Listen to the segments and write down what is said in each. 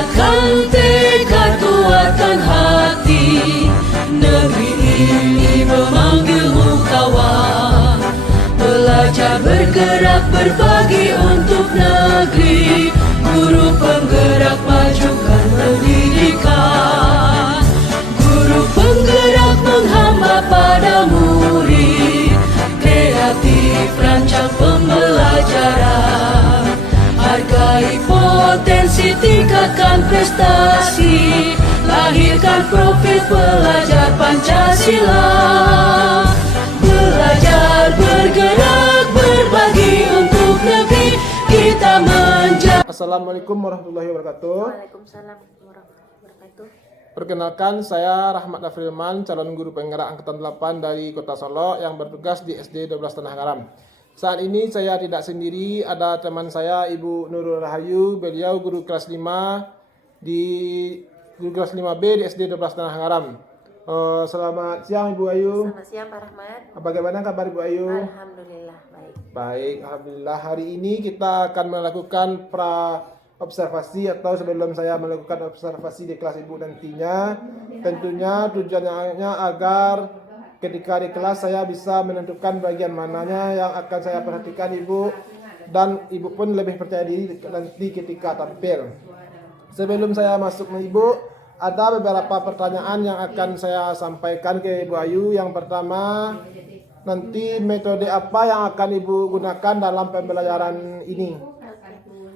Kuatkan tekad, kuatkan hati, negeri ini memanggilmu kawan. Belajar bergerak berbagi untuk negeri, guru penggerak majukan pendidikan. Guru penggerak menghamba pada murid, kreatif rancang pembelajaran. Hargai potensi, tingkatkan prestasi, lahirkan profil pelajar Pancasila. Belajar, bergerak, berbagi untuk negeri kita menjaga. Assalamualaikum warahmatullahi wabarakatuh. Waalaikumsalam warahmatullahi wabarakatuh. Perkenalkan, saya Rahmat Dafrilman, calon guru penggerak angkatan 8 dari Kota Solo yang bertugas di SD 12 Tanah Garam. Saat ini saya tidak sendiri, ada teman saya Ibu Nurul Rahayu, beliau guru kelas 5 di guru kelas 5B di SD 12 Tanah Garam. Selamat siang Ibu Ayu. Selamat siang Pak Rahmat. Bagaimana kabar Ibu Ayu? Alhamdulillah baik. Baik, alhamdulillah. Hari ini kita akan melakukan observasi atau sebelum saya melakukan observasi di kelas Ibu nantinya, tentunya tujuannya agar ketika di kelas saya bisa menentukan bagian mananya yang akan saya perhatikan Ibu, dan Ibu pun lebih percaya diri nanti ketika tampil. Sebelum saya masuk ke Ibu, ada beberapa pertanyaan yang akan saya sampaikan ke Ibu Ayu. Yang pertama, nanti metode apa yang akan Ibu gunakan dalam pembelajaran ini?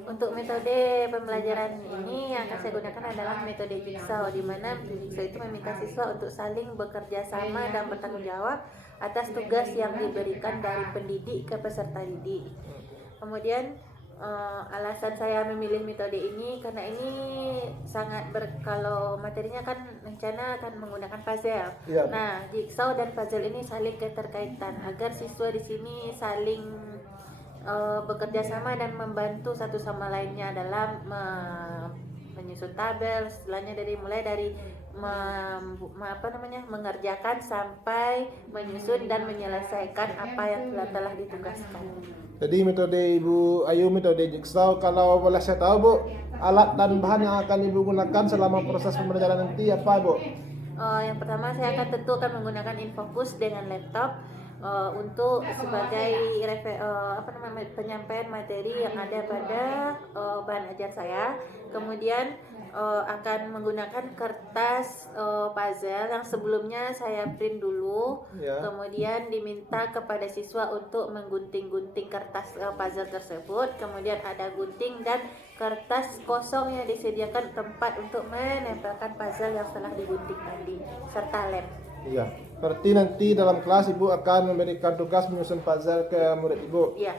Untuk metode pembelajaran ini yang akan saya gunakan adalah metode jigsaw, di mana jigsaw itu meminta siswa untuk saling bekerja sama dan bertanggung jawab atas tugas yang diberikan dari pendidik ke peserta didik. Kemudian alasan saya memilih metode ini karena ini sangat kalau materinya kan rencana akan menggunakan puzzle. Ya. Nah, jigsaw dan puzzle ini saling keterkaitan agar siswa di sini saling bekerja sama dan membantu satu sama lainnya dalam menyusun tabel, setelahnya mulai dari mengerjakan sampai menyusun dan menyelesaikan apa yang telah ditugaskan. Jadi metode Ibu Ayu metode jigsaw. Kalau boleh saya tahu Bu, alat dan bahan yang akan Ibu gunakan selama proses pembelajaran nanti apa Bu? Yang pertama saya akan tentu akan menggunakan infocus dengan laptop untuk sebagai penyampaian materi yang ada pada bahan ajar saya. Kemudian akan menggunakan kertas puzzle yang sebelumnya saya print dulu. Ya. Kemudian diminta kepada siswa untuk menggunting-gunting kertas puzzle tersebut. Kemudian ada gunting dan kertas kosong yang disediakan tempat untuk menempelkan puzzle yang telah digunting tadi, serta lem. Iya. Berarti nanti dalam kelas Ibu akan memberikan tugas menyusun puzzle ke murid Ibu. Iya.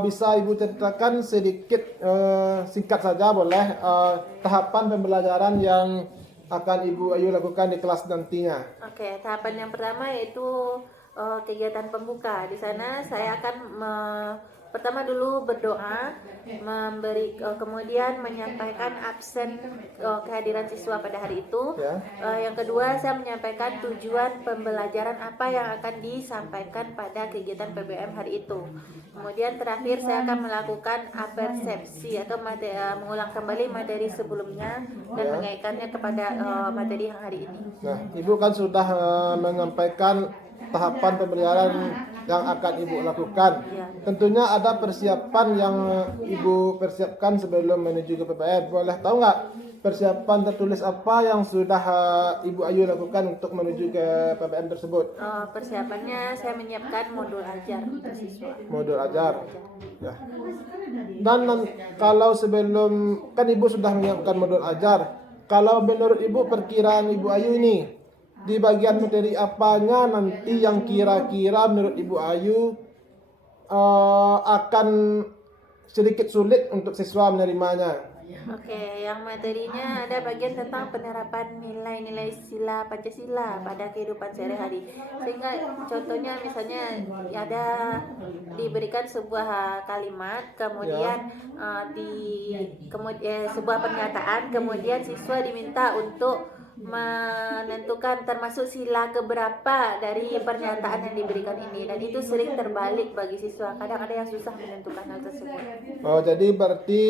Bisa Ibu ceritakan sedikit singkat saja boleh tahapan pembelajaran yang akan Ibu Ayu lakukan di kelas nantinya. Oke, tahapan yang pertama yaitu kegiatan pembuka. Di sana saya akan pertama dulu berdoa, kemudian menyampaikan absen kehadiran siswa pada hari itu. Ya. Yang kedua saya menyampaikan tujuan pembelajaran apa yang akan disampaikan pada kegiatan PBM hari itu. Kemudian terakhir saya akan melakukan apersepsi atau mengulang kembali materi sebelumnya dan mengaitkannya kepada materi yang hari ini. Nah, Ibu kan sudah menyampaikan tahapan pembelajaran yang akan Ibu lakukan. Ya. Tentunya ada persiapan yang Ibu persiapkan sebelum menuju ke PPM. Boleh tahu nggak persiapan tertulis apa yang sudah Ibu Ayu lakukan untuk menuju ke PPM tersebut? Persiapannya saya menyiapkan modul ajar untuk siswa. Modul ajar. Ya. Dan kalau sebelum kan Ibu sudah menyiapkan modul ajar, kalau menurut Ibu perkiraan Ibu Ayu ini di bagian materi apanya nanti yang kira-kira menurut Ibu Ayu akan sedikit sulit untuk siswa menerimanya? Oke, yang materinya ada bagian tentang penerapan nilai-nilai sila Pancasila pada kehidupan sehari-hari. Sehingga contohnya misalnya ada diberikan sebuah kalimat, kemudian sebuah pernyataan, kemudian siswa diminta untuk menentukan termasuk sila keberapa dari pernyataan yang diberikan ini, dan itu sering terbalik bagi siswa. Kadang ada yang susah menentukan hal tersebut. Oh, jadi berarti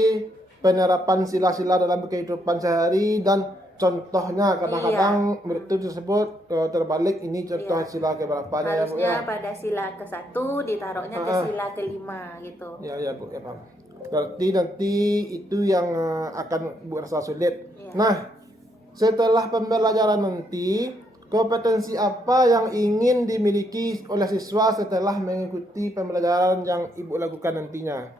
penerapan sila-sila dalam kehidupan sehari dan contohnya kadang-kadang murid itu tersebut terbalik ini contoh Iya. sila keberapanya ya Bu Harusnya ya. pada sila ke-1 ditaruhnya ke sila ke-5 gitu. Ya ya Bu ya Bang. Berarti nanti itu yang akan Bu rasa sulit. Iya. Nah, setelah pembelajaran nanti kompetensi apa yang ingin dimiliki oleh siswa setelah mengikuti pembelajaran yang Ibu lakukan nantinya?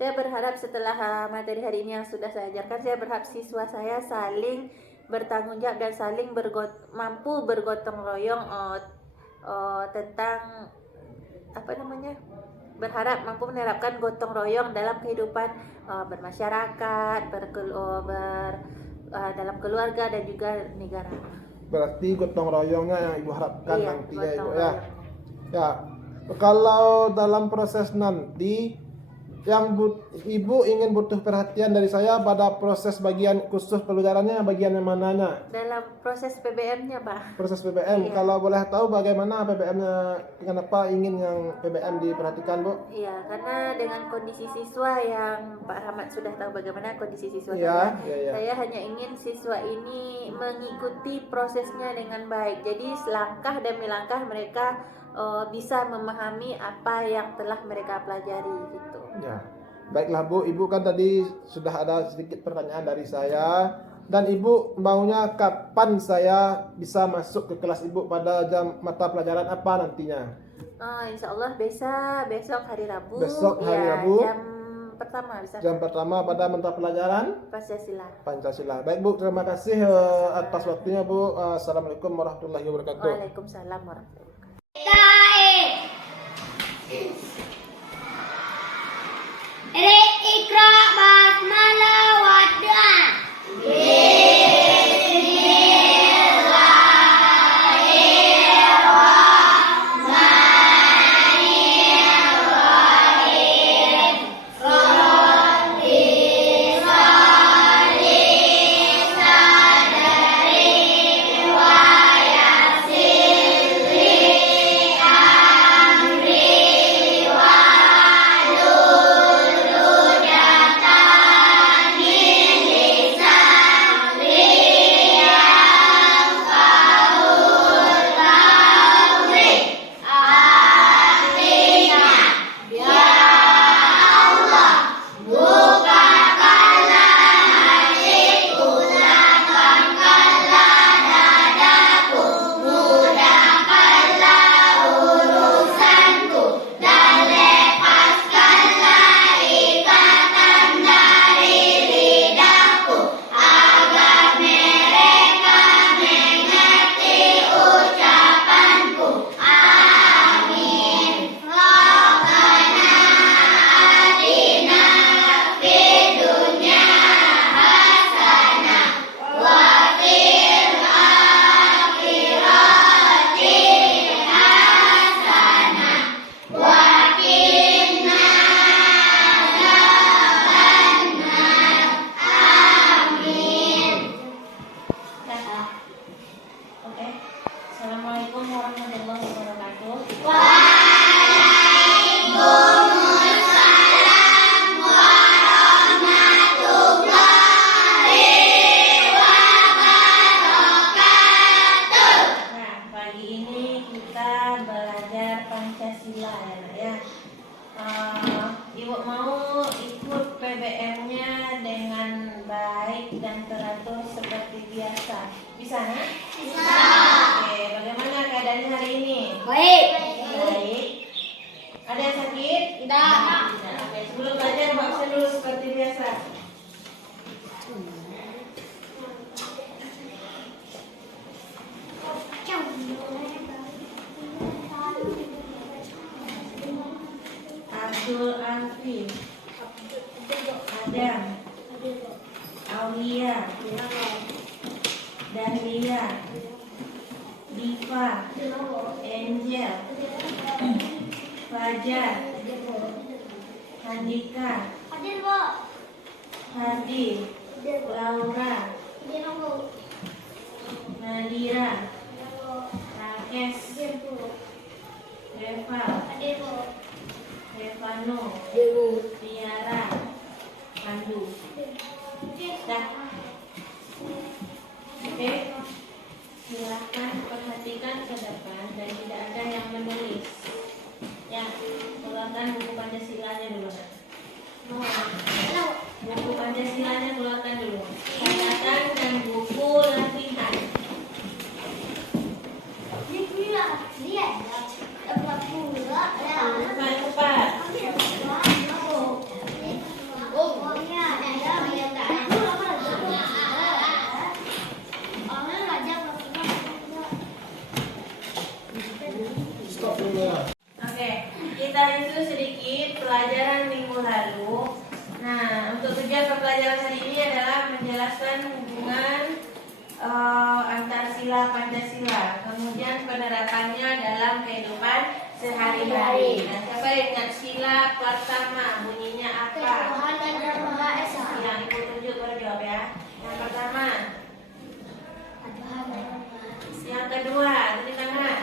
Saya berharap setelah materi hari ini yang sudah saya ajarkan, saya berharap siswa saya saling bertanggung jawab dan saling mampu bergotong royong tentang apa namanya, berharap mampu menerapkan gotong royong dalam kehidupan bermasyarakat, dalam keluarga dan juga negara. Berarti gotong royongnya yang Ibu harapkan Iya, nantinya gotong Ibu ya. royong. Ya, kalau dalam proses nanti yang Ibu ingin butuh perhatian dari saya pada proses bagian khusus pelajarannya bagian yang mananya? Dalam proses PBM-nya, Pak. Proses PBM. Iya. Kalau boleh tahu bagaimana PBM-nya, kenapa ingin yang PBM diperhatikan, Bu? Iya, karena dengan kondisi siswa yang Pak Rahmat sudah tahu bagaimana kondisi siswa Iya, saya, iya. saya hanya ingin siswa ini mengikuti prosesnya dengan baik. Jadi langkah demi langkah mereka bisa memahami apa yang telah mereka pelajari gitu. Ya. Baiklah Bu, Ibu kan tadi sudah ada sedikit pertanyaan dari saya dan Ibu maunya kapan saya bisa masuk ke kelas Ibu pada jam mata pelajaran apa nantinya? Insya Allah besok hari Rabu. Besok hari ya, Rabu. Jam pertama bisa. Jam pertama pada mata pelajaran Pancasila. Pancasila. Baik Bu, terima kasih atas waktunya Bu. Assalamualaikum warahmatullahi wabarakatuh. Waalaikumsalam warahmatullahi wabarakatuh. Ikra basmalah wad'a. Assalamualaikum warahmatullahi wabarakatuh. Nah, pagi ini kita belajar Pancasila ya, Nak, ya. Ibu mau ikut PBM-nya dengan baik dan teratur seperti biasa. Bisa, Nak? Bisa. Oke, bagaimana keadaannya hari ini? Baik. Baik. Ada yang sakit? Tidak. Oke, sebelum belajar absen dulu seperti biasa. Abdul Alfi, Adam, Aulia, Dahlia, Diva, Angel, Fajar, Handika, Hadi, Laura, Nadira, Rakes, Reva, Revano, Tiara, pandu. Dah. Oke. Silakan perhatikan ke depan dan tidak ada yang menulis. Ya, keluarkan buku Pancasilanya dulu. Buku Pancasilanya keluarkan dulu. Catatan dan buku latihan. Cepat. Stop dulu ya. Oke, kita itu sedikit pelajaran minggu lalu. Nah, untuk tujuan pembelajaran hari ini adalah menjelaskan hubungan antar sila Pancasila, kemudian penerapannya dalam kehidupan sehari-hari. Nah, siapa yang ingat sila pertama bunyinya apa? Yang ibu tunjuk baru jawab ya. Yang pertama, yang kedua, tadi tangan.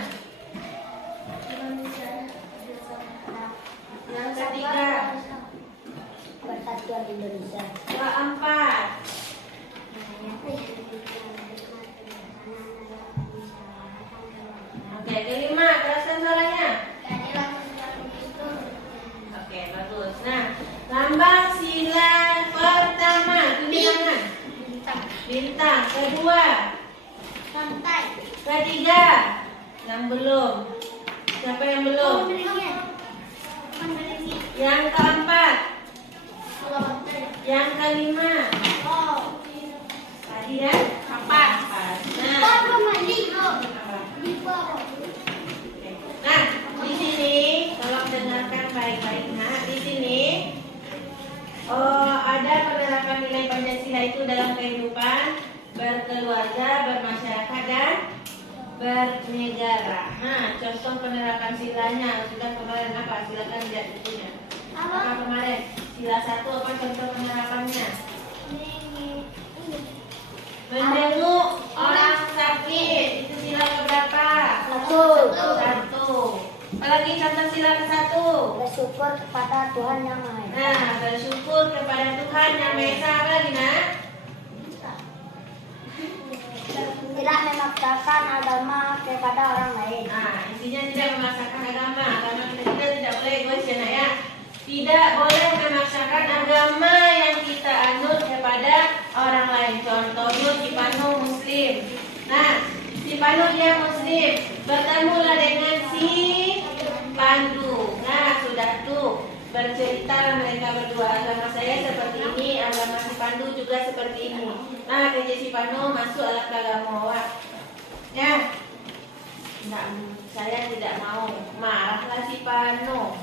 Yang ketiga, Persatuan Indonesia. keempat, oke, kelima, keraskan suaranya. Oke, bagus. Nah, lambang sila pertama, tunjukkan. Bintang. Kedua, Pantai. ketiga, yang belum. Siapa yang belum? Yang keempat, yang kelima. Tadi ya? Empat. Nah, nah, di sini tolong dengarkan baik-baik. Nah, di sini ada penerapan nilai Pancasila itu dalam kehidupan berkeluarga, bermasyarakat dan bernegara. Nah, contoh penerapan silanya sudah kemarin apa? Silakan lihat bukunya. Apa kemarin? Sila 1 apa contoh penerapannya? Menjenguk orang sakit. Itu sila keberapa? Satu. Apalagi contoh sila ke-1? Bersyukur kepada Tuhan Yang Maha Esa. Nah, bersyukur kepada Tuhan Yang Maha Esa. Apa lagi, Nak? Tidak memaksakan agama kepada orang lain. Nah, intinya tidak memaksakan agama. Karena kita tidak boleh egois ya, Nak ya. Tidak boleh memaksakan agama yang kita anut kepada orang lain. Contohnya si Panu Muslim. Nah, si Panu dia Muslim, bertemulah dengan si Pandu. Nah, sudah tuh bercerita mereka berdua, agama saya seperti ini, agama si Pandu juga seperti ini. Nah, kerja si Pandu masuk alat agama awak. Ya, saya tidak mau. Marahlah si Pandu.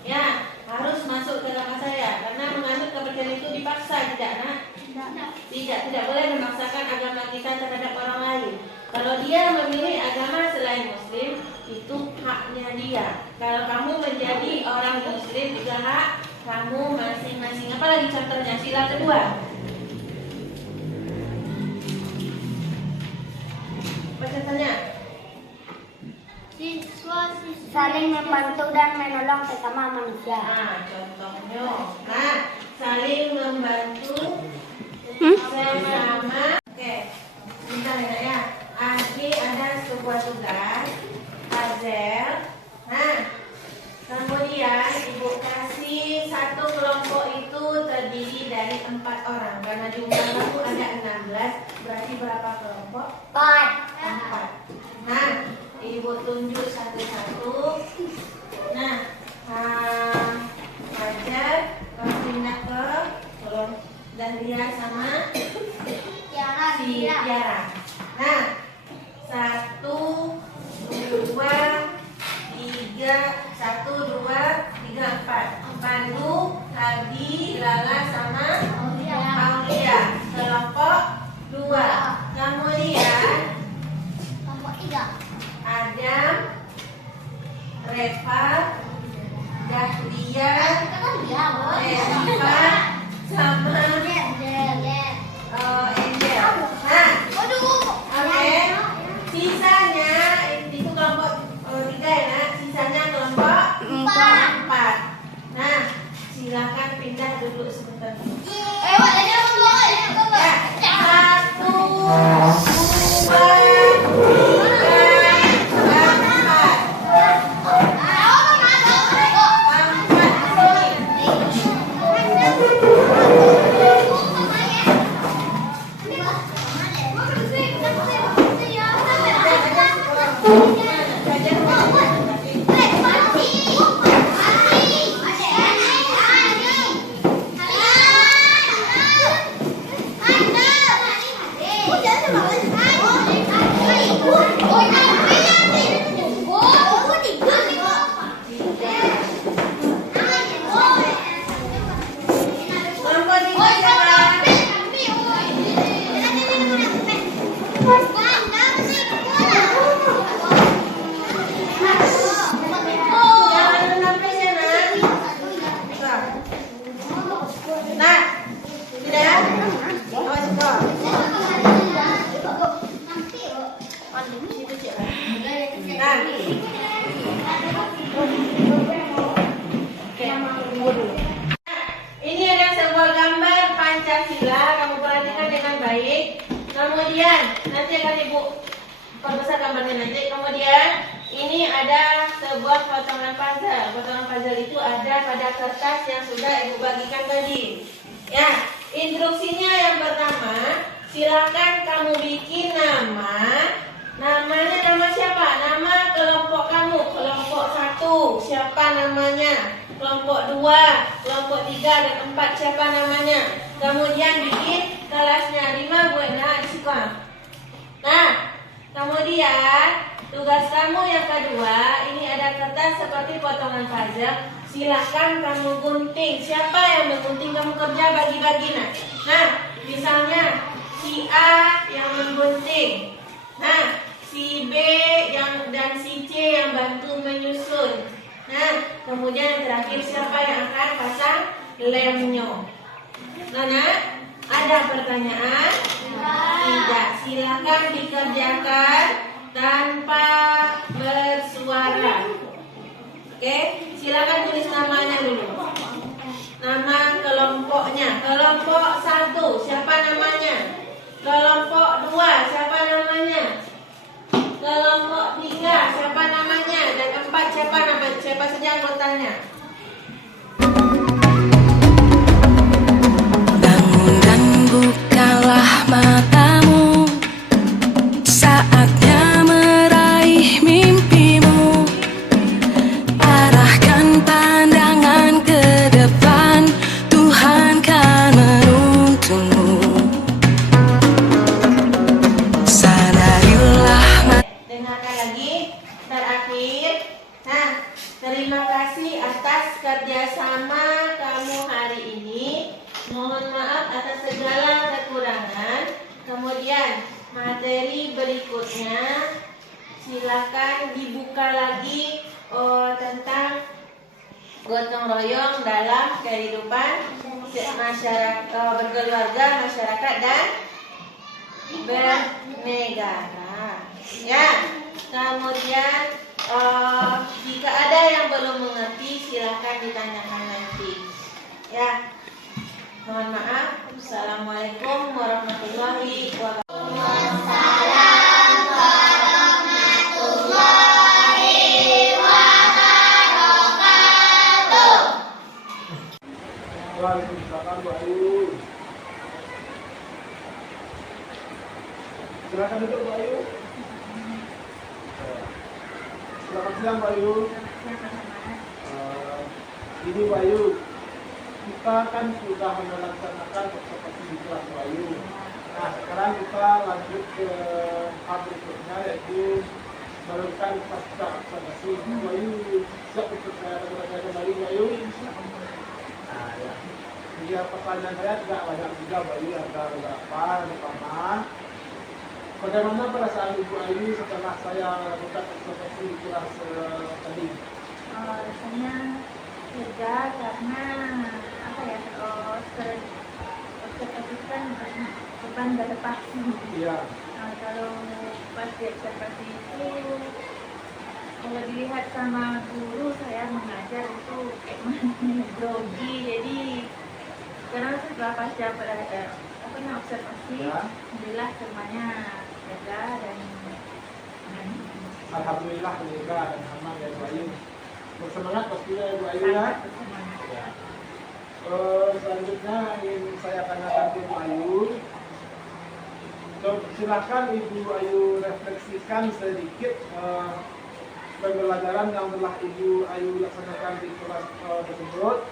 Ya, harus masuk ke agama saya karena menganut kepercayaan itu dipaksa, tidak, Nak? Tidak boleh memaksakan agama kita terhadap orang lain. Kalau dia memilih agama selain Muslim, itu haknya dia. Kalau kamu menjadi orang Muslim juga hak kamu masing-masing. Apalagi contohnya sila kedua. Apa contohnya? Saling membantu dan menolong sesama manusia. Nah, contohnya. Nah, saling membantu sesama. Oke, bentar ya, Nak ya. Adik ada sebuah tugas puzzle. Nah, kemudian ibu kasih satu kelompok itu terdiri dari 4 orang. Karena jumlah kamu ada 16, berarti berapa kelompok? 4. Nah, ibu tunjuk satu-satu. Nah, Fajar pindah ke kelompok Dahlia sama si Tiara. Nah, 1, 2, 3, 1, 2, 3, 4. Pandu, Abi, Lala sama Aulia. Kelompok 2. Kemudian Adam, Reva, Dahlia, Eva, sama Angel. Nah, oke. Sisanya itu kelompok 3 ya, Nak. Sisanya kelompok 4. Nah, silakan pindah duduk sebentar. sila, kamu perhatikan dengan baik. Kemudian nanti akan ibu perbesar gambarnya nanti. Kemudian ini ada sebuah potongan puzzle. Potongan puzzle itu ada pada kertas yang sudah ibu bagikan tadi. Ya, instruksinya yang pertama, silakan kamu bikin nama. Namanya nama siapa? Nama kelompok kamu. Kelompok 1 siapa namanya? Kelompok 2, kelompok 3 dan 4 siapa namanya? Kemudian bikin kelasnya 5 buat siswa. Nah, kemudian tugas kamu yang kedua, ini ada kertas seperti potongan puzzle. Silakan kamu gunting. Siapa yang menggunting kamu kerja bagi-bagi nah, misalnya si A yang menggunting. Nah, si B dan si C yang bantu menyusun. Nah, kemudian yang terakhir siapa yang akan pasang lemnya. Nona, ada pertanyaan? Tidak. Silakan dikerjakan tanpa bersuara. Oke, silakan tulis namanya dulu. Nama kelompoknya. Kelompok 1 siapa namanya? Kelompok 2 siapa namanya? Kelompok 3 siapa namanya? Dan 4 siapa namanya? Siapa saja anggotanya? Bangun dan bukalah matamu, saatnya meraih mimpimu. Arahkan pandangan ke depan, Tuhan kan menuntunmu. Sadarilah. Dengarkan lagi. Terakhir. Nah, terima kasih atas kerjasama kamu hari ini. Mohon maaf atas segala kekurangan. Kemudian materi berikutnya silakan dibuka lagi tentang gotong royong dalam kehidupan masyarakat, berkeluarga, masyarakat dan bernegara. Ya, kemudian jika ada yang belum mengerti silakan ditanyakan nanti. Ya, mohon maaf. Assalamualaikum warahmatullahi wabarakatuh. Waalaikumsalam Bu Ayu. Silakan duduk Bu Ayu. Selamat siang Bu Ayu. Ini Bu Ayu, kita kan sudah melaksanakan observasi di kelas Bu Ayu. Nah, sekarang kita lanjut ke hal berikutnya, yaitu melakukan pasca observasi. Bu Ayu siap untuk saya bertanya kembali Bu Ayu. Nah, ya. Jadi pertanyaan saya tidak banyak juga Bu Ayu, ada beberapa. Pertama, bagaimana perasaan Ibu Ayu setelah saya lakukan observasi di kelas tadi? Rasanya lega karena apa ya, observasi kan beban gak lepas. Iya. Kalau pas di observasi itu, kalau dilihat sama guru saya mengajar itu kayak mana grogi. Jadi karena setelah pasca observasi, alhamdulillah semuanya lega dan Alhamdulillah lega dan aman ya Bu Ayu. Bersemangat pastinya ya Bu Ayu ya. Ya. Selanjutnya ingin saya tanyakan ke Bu Ayu. Silakan Ibu Ayu refleksikan sedikit pembelajaran yang telah Ibu Ayu laksanakan di kelas tersebut,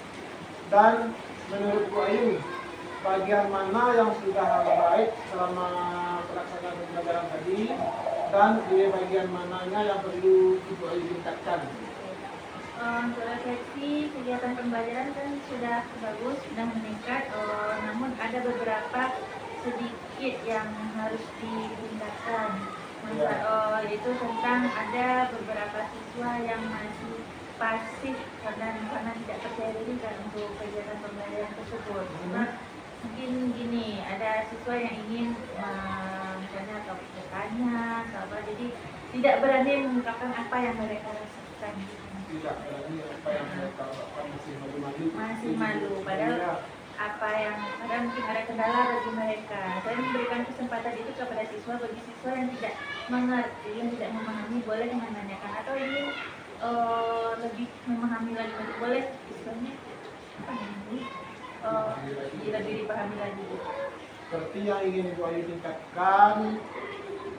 dan menurut Bu Ayu bagian mana yang sudah baik selama pelaksanaan pembelajaran tadi, dan di bagian mananya yang perlu Ibu Ayu tingkatkan. untuk refleksi kegiatan pembelajaran kan sudah bagus, sudah meningkat, namun ada beberapa sedikit yang harus ditingkatkan. Itu tentang ada beberapa siswa yang masih pasif karena tidak percaya diri kan untuk kegiatan pembelajaran tersebut. Nah, mungkin gini, ada siswa yang ingin misalnya atau bertanya atau apa, jadi tidak berani mengungkapkan apa yang mereka rasakan. Tidak berani apa yang mereka lakukan, masih malu-malu. Masih malu, padahal apa yang kadang mungkin ada kendala bagi mereka. Saya memberikan kesempatan itu kepada siswa, bagi siswa yang tidak mengerti, yang tidak memahami boleh menanyakan, atau ingin lebih memahami lagi, boleh istilahnya apa namanya, lebih dipahami lagi. Seperti yang ingin Ibu Ayu tingkatkan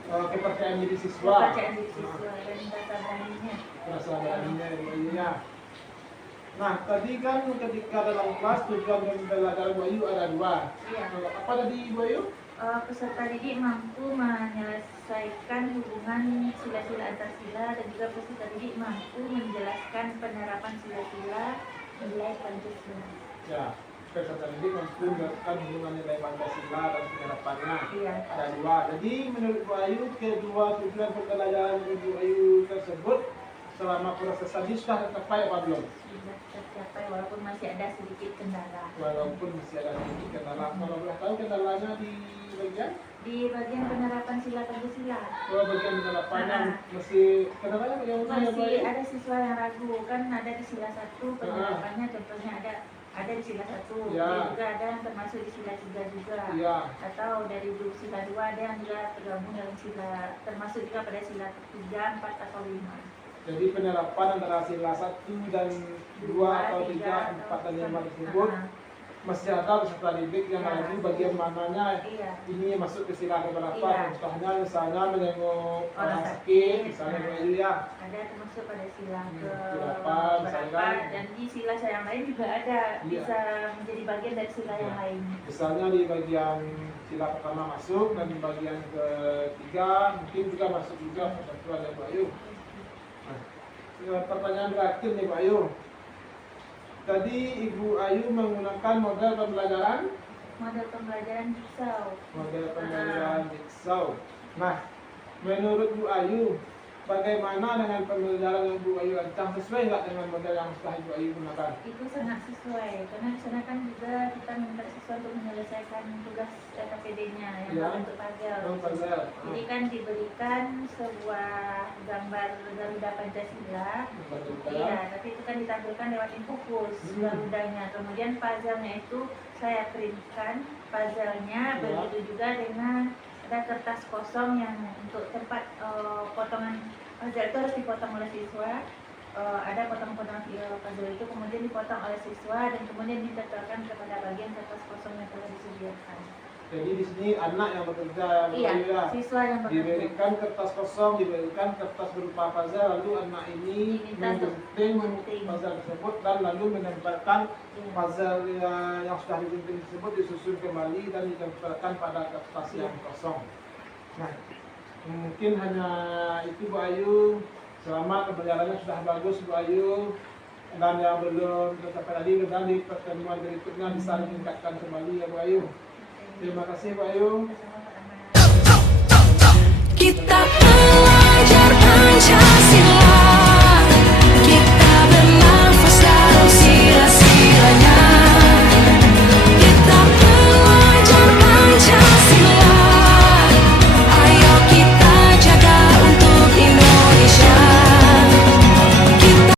kepercayaan diri siswa. Kepercayaan diri siswa dan rasa beraninya. Rasa beraninya Ibu Ayu ya. Nah, tadi kan ketika dalam kelas tujuan pembelajaran Ibu Ayu ada 2. Iya. Apa tadi Ibu Ayu? Peserta didik mampu menyelesaikan hubungan sila-sila antar sila, dan juga peserta didik mampu menjelaskan penerapan sila-sila nilai Pancasila. Ya, peserta didik mampu menjelaskan hubungan nilai Pancasila dan penerapannya. Iya. Ada 2. Jadi menurut Ibu Ayu, kedua tujuan pembelajaran Ibu Ayu tersebut selama proses tadi sudah tercapai apa belum? Sudah tercapai walaupun masih ada sedikit kendala. Walaupun masih ada sedikit kendala. Kalau boleh tahu kendalanya di bagian Penerapan sila Pancasila. bagian penerapannya masih kendalanya bagaimana ya Bu Masih Ayu? ada siswa yang ragu, kan ada di sila 1 penerapannya, contohnya ada di sila 1, Ya. dan juga ada yang termasuk di sila 3 juga. Iya. Atau dari grup sila 2 ada yang juga tergabung dalam sila, termasuk juga pada sila 3, 4 atau 5. Jadi penerapan antara sila 1 dan 2 atau 3, 4 dan 5 tersebut masih ada peserta didik yang Ya. lagi bagian mananya Iya. ini masuk ke sila keberapa. Iya. Contohnya misalnya menengok Orang orang sakit, sakit, misalnya Bu Ayu ya. Ada termasuk pada sila berapa, misalkan. berapa, dan di sila yang lain juga ada, Iya. bisa menjadi bagian dari sila yang Iya. lain. Misalnya di bagian sila pertama masuk dan di bagian ketiga mungkin juga masuk juga persatuan ya Bu Ayu. Nah, pertanyaan terakhir nih Bu Ayu. Tadi Ibu Ayu menggunakan model pembelajaran Jigsaw. Jigsaw. Nah, menurut Bu Ayu, bagaimana dengan pembelajaran yang Bu Ayu rancang, sesuai nggak dengan model yang sudah Ibu Ayu gunakan? Itu sangat sesuai, karena di sana kan juga kita minta siswa untuk menyelesaikan tugas KPD-nya yang Ya. berbentuk puzzle. Oh, puzzle. Jadi kan diberikan sebuah gambar Garuda Pancasila. Iya, tapi itu kan ditampilkan lewat infokus Garudanya. Kemudian puzzle-nya itu saya printkan puzzle-nya, begitu juga dengan ada kertas kosong yang untuk tempat potongan puzzle itu harus dipotong oleh siswa. Ada potong-potong puzzle itu kemudian dipotong oleh siswa dan kemudian ditempelkan kepada bagian kertas kosong yang telah disediakan. Jadi di sini anak yang bekerja Bu Iya, Ayu ya. siswa yang bekerja. Diberikan kertas kosong, diberikan kertas berupa puzzle, lalu anak ini Diminta untuk menggunting puzzle tersebut dan lalu menempelkan Iya. puzzle yang sudah digunting tersebut disusun kembali dan ditempelkan pada kertas yang kosong. Nah, mungkin hanya itu Bu Ayu. Selamat, pembelajarannya sudah bagus Bu Ayu. Dan yang belum tercapai tadi, dan di pertemuan berikutnya bisa ditingkatkan kembali ya Bu Ayu. Terima kasih Bu Ayu. Sama-sama. Kita